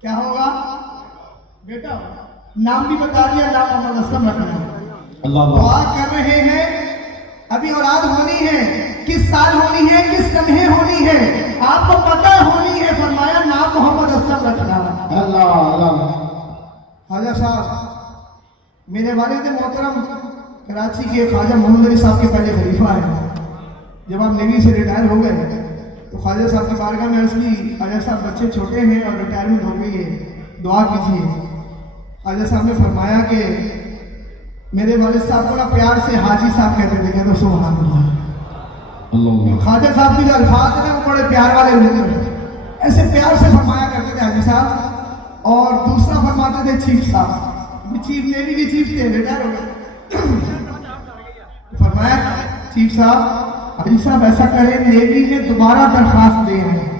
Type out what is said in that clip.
کیا ہوگا بیٹا؟ نام بھی بتا دیا، نام محمد اسلم رکھنا ہے۔ دعا کر رہے ہیں، ابھی اولاد ہونی ہے، کس سال ہونی ہے، کس لمحے ہونی ہے، آپ کو پتہ ہونی ہے، فرمایا نام محمد اسلم رکھنا۔ اللہ اللہ۔ خواجہ صاحب میرے والد محترم کراچی کے خواجہ محمد علی صاحب کے پہلے خلیفہ ہیں۔ جب آپ نیوی سے ریٹائر ہو گئے تو خواجہ صاحب کی بارگاہ میں عرض کی، خواجہ صاحب بچے چھوٹے ہیں اور ریٹائرمنٹ ہو گئی ہے، دعا کیجیے۔ خواجہ صاحب نے فرمایا کہ میرے والد صاحب کو نا پیار سے حاجی صاحب کہتے تھے، کہتے سبحان اللہ۔ خواجہ صاحب کی جو الفاظ ہیں وہ بڑے پیار والے ہوتے ہیں، ایسے پیار سے فرمایا کرتے تھے حاجی صاحب۔ اور دوسرا فرماتے تھے چیف صاحب، چیف نیوی کے چیف تھے، ریٹائر ہو گئے۔ فرمایا چیف صاحب، حاجی صاحب ایسا کہیں نیوی میں دوبارہ درخواست دے رہے ہیں